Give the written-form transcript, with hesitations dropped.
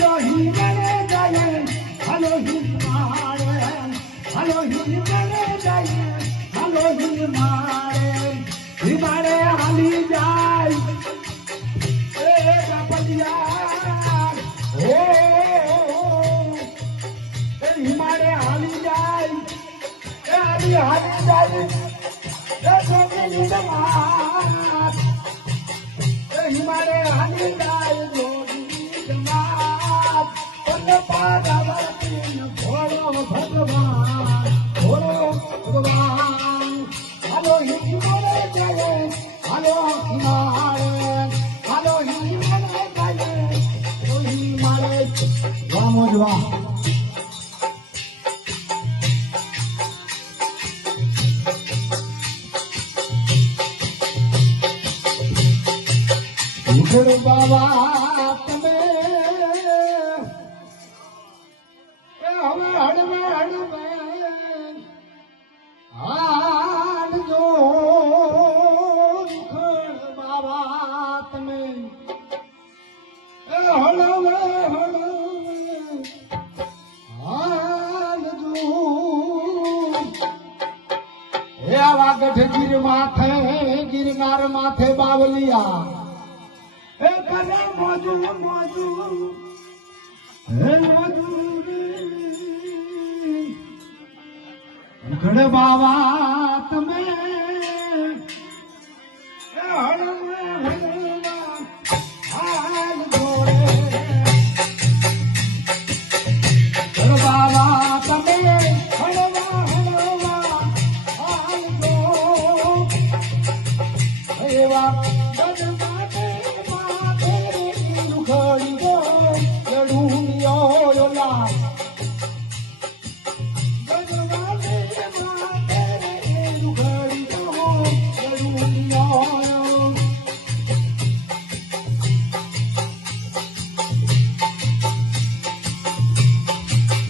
હાલો હિંગણે જાય હાલો હિંગ મારે હાલો હિંગણે જાય હાલો હિંગ મારે હિમારે હાલી જાય એ બાપલિયા હો એ હિમારે હાલી જાય એ હાલી જાય એ જોગી જમાત એ હિમારે હાલી જાય જોગી જમાત અને પાદાવતી ભોળો ભગવાન હાલો હિમારે જાય હાલો હિમારે હાલો હિમારે જાય હિમારે વાહ ગુરુ બાબા તમે હવે હડવે હાડજો બાબા તમે હળવે હાડજો હે આવા ગઢ ગિરનાર માથે બાવલિયા એ કરે મોજુ હે મોજુ ઘડ બાવા